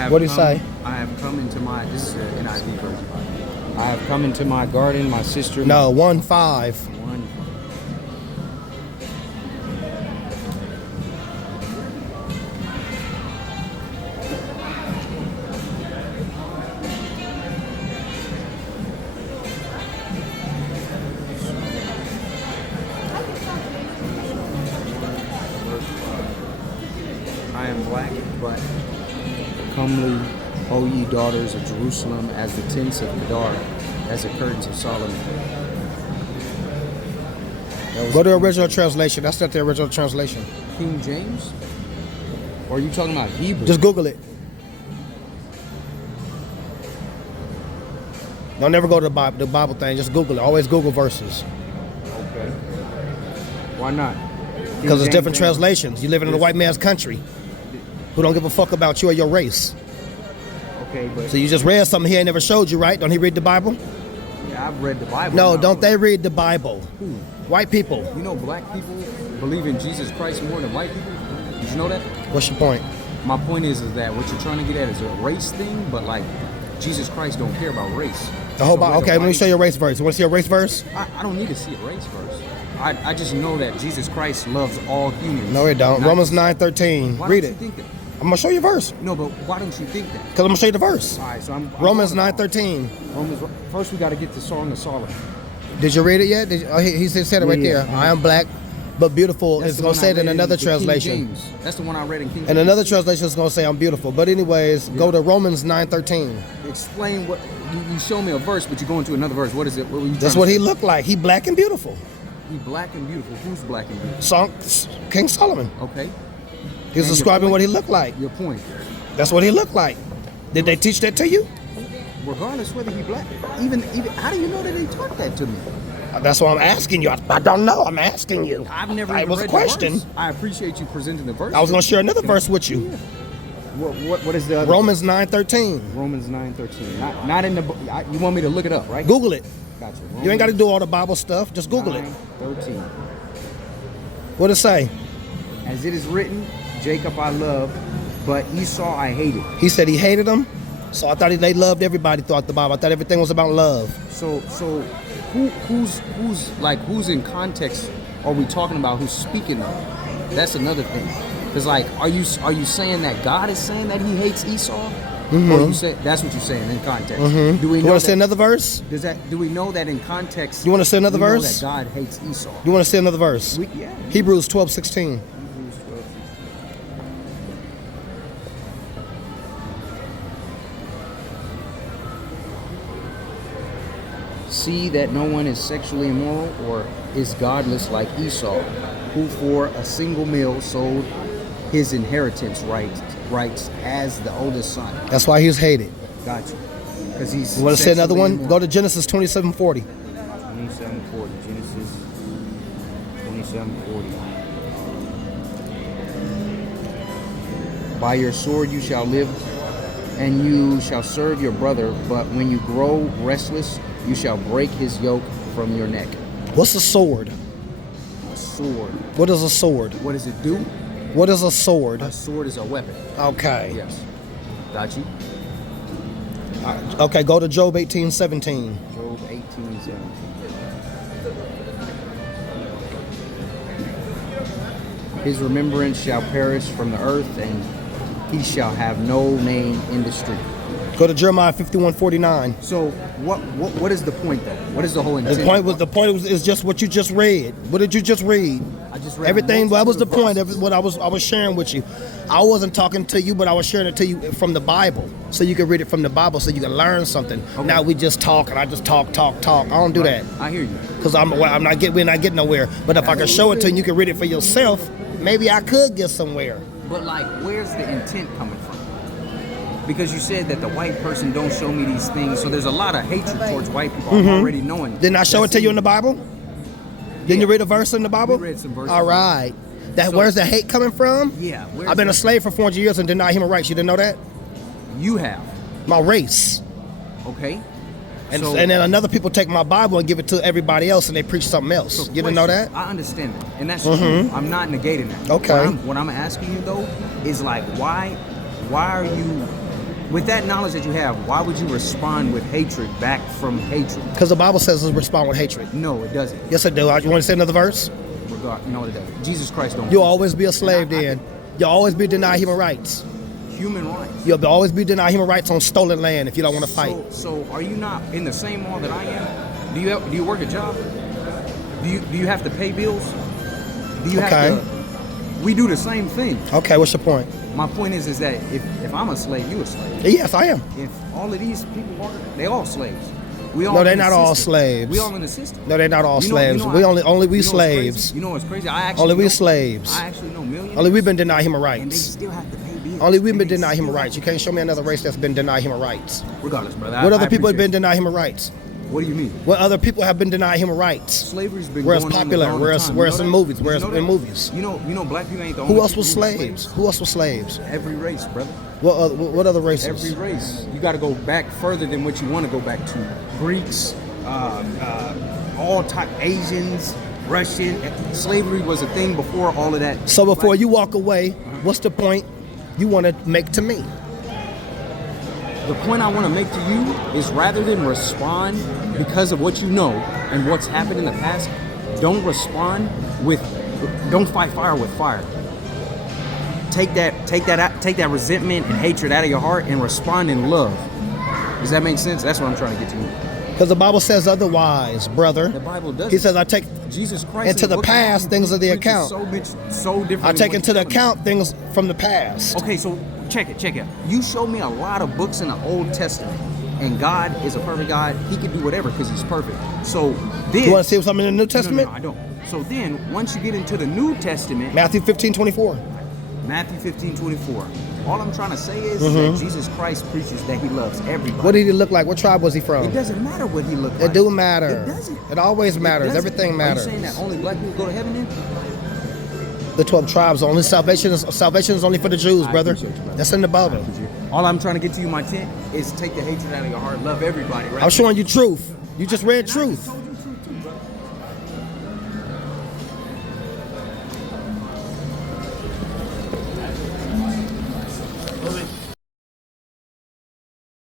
have What do you say? I have come into my, this is an NIV version. I have come into my garden, my sister. No, 1:5. One. I am black, but comely, O ye daughters of Jerusalem, as the tents of Kedar, as the curtains of Solomon. Go to the original translation. That's not the original translation. King James? Or are you talking about Hebrew? Just Google it. Don't never go to the Bible thing. Just Google it. Always Google verses. Okay. Why not? Because it's different translations. You live in a white man's country who don't give a fuck about you or your race. Okay, but So you just read something he ain't never showed you, right? Don't he read the Bible? yeah, I've read the Bible. No, now. don't they read the Bible? Who? White people. You know black people believe in Jesus Christ more than white people? Did you know that? What's your point? My point is that what you're trying to get at is a race thing, but like Jesus Christ don't care about race. The whole So Bible. whether Okay, let me white- show you a race verse. You want to see a race verse? I don't need to see a race verse. I just know that Jesus Christ loves all humans. No, it don't. Not Romans just- 9:13. Why Read don't it. you think that? I'm gonna show you a verse. No, but why don't you think that? Because I'm gonna show you the verse. All right, so I'm Romans going to- 9:13. First, we got to get the Song of Solomon. Did you read it yet? He said it right Yeah. there. I am black, but beautiful. That's It's the gonna one say I it in read another the King translation. James. That's the one I read in King James. And another translation is gonna say I'm beautiful. But anyways, go to Romans 9:13. Explain what you show me a verse, but you go into another verse. What is it? What were you That's trying what to he say? looked like. He black and beautiful. He black and beautiful. Who's black and beautiful? King Solomon. Okay. He was And your describing point- what he looked like. Your point. That's what he looked like. Did they teach that to you? Regardless whether he black, even how do you know that they taught that to me? That's what I'm asking you. I don't know. I'm asking you. I've never. It even was a read question. The verse. I appreciate you presenting the verse. I was gonna share another verse with you. Yeah. What is the other Romans 9:13. Romans 9:13. Not in the book. You want me to look it up, right? Google it. Gotcha. You ain't got to do all the Bible stuff. Just Google it. 9:13. What it say? As it is written, Jacob I love, but Esau I hated. He said he hated them. So I thought they loved everybody throughout the Bible. I thought everything was about love. So who's in context are we talking about? Who's speaking of? That's another thing. Because like, are you saying that God is saying that he hates Esau? Mm-hmm. Or you say that's what you're saying in context? Mm-hmm. Do we You know want to see that, another verse? do we know that in context? You wanna see another we know verse? that God hates Esau. You want to see another verse? Yeah. Hebrews 12:16. Hebrews 12. See that no one is sexually immoral or is godless like Esau, who for a single meal sold his inheritance rights as the oldest son. That's why he was hated. Gotcha. Because he's. You want to see another sexually one? immoral. Go to Genesis 27:40. 27:40. Genesis 27:40. By your sword you shall live, and you shall serve your brother. But when you grow restless, you shall break his yoke from your neck. What's a sword? A sword. What is a sword? What does it do? What is a sword? A sword is a weapon. Okay. Yes. Got you. Okay, go to Job 18:17. Job 18:17. His remembrance shall perish from the earth, and he shall have no name in the street. Go to Jeremiah 51:49. So what is the point though? What is the whole intent? The point is just what you just read. What did you just read? I just read Everything. That was the multitude of point. That verses. was what I was sharing with you. I wasn't talking to you, but I was sharing it to you from the Bible, so you can read it from the Bible, so you can learn something. Okay. Now we just talk, and I just talk. I don't do that I hear you. because we're not getting nowhere. But if I can show it to you, you can read it for yourself. Maybe I could get somewhere. But like, where's the intent coming from? Because you said that the white person don't show me these things, so there's a lot of hatred towards white people. I'm already knowing. Didn't I show it to you in the Bible? Didn't you read a verse in the Bible? We read some verses. All right. Where's the hate coming from? Yeah. I've been a slave for 400 years and denied human rights. You didn't know that? You have. My race. Okay. And So- then another people take my Bible and give it to everybody else and they preach something else. So You didn't know that? I understand that, and that's true. I'm not negating that. Okay. What I'm asking you though is like, why are you with that knowledge that you have, why would you respond with hatred back from hatred? Because the Bible says to respond with hatred. No, it doesn't. Yes, it do. You want to say another verse? No, it doesn't. Jesus Christ don't. You'll always be a slave then. You'll always be denied human rights. Human rights. You'll always be denied human rights on stolen land if you don't want to fight. So are you not in the same law that I am? Do you work a job? Do you have to pay bills? Do you have to? We do the same thing. Okay, what's your point? My point is that if I'm a slave, you a slave. Yes, I am. If all of these people are, they all slaves. We all no, they're not all slaves. We all in the system. No, they're not all slaves. We only we slaves. You know what's crazy? Only we slaves. I actually know millions. Only we've been denied human And they rights. still have to pay bills. Only we've been denied human rights. You can't show me another race that's been denied human rights. Regardless, brother. What other people have been denied human rights? What do you mean? What other people have been denied human rights? Slavery's been where it's going popular, on where it's in movies, where it's in movies. You know, black people ain't the only. Who else was slaves? Who else was slaves? Every race, brother. What other races? Every race. You got to go back further than what you want to go back to. Greeks, all type Asians, Russian. Slavery was a thing before all of that. So before you walk away, what's the point you want to make to me? The point I want to make to you is rather than respond because of what you know and what's happened in the past, don't fight fire with fire. Take that resentment and hatred out of your heart and respond in love. Does that make sense? That's what I'm trying to get to you. Because the Bible says otherwise, brother. The Bible does. He says, I take Jesus Christ into the past things of the account. So different. I take into the account things from the past. Okay, so check it. You showed me a lot of books in the Old Testament, and God is a perfect God. He can do whatever because He's perfect. So then, you want to see something in the New Testament? No, I don't. So then, once you get into the New Testament, Matthew 15:24. Matthew 15:24. All I'm trying to say is that Jesus Christ preaches that He loves everybody. What did He look like? What tribe was He from? It doesn't matter what He looked like. It do matter. It doesn't. It always matters. Everything matters. Are you saying that only black people go to heaven then? The 12 tribes. Only salvation is only for the Jews, brother. That's in the Bible. All I'm trying to get to you, my tent, is take the hatred out of your heart. Love everybody, right? I'm showing you truth. You just read truth. I told you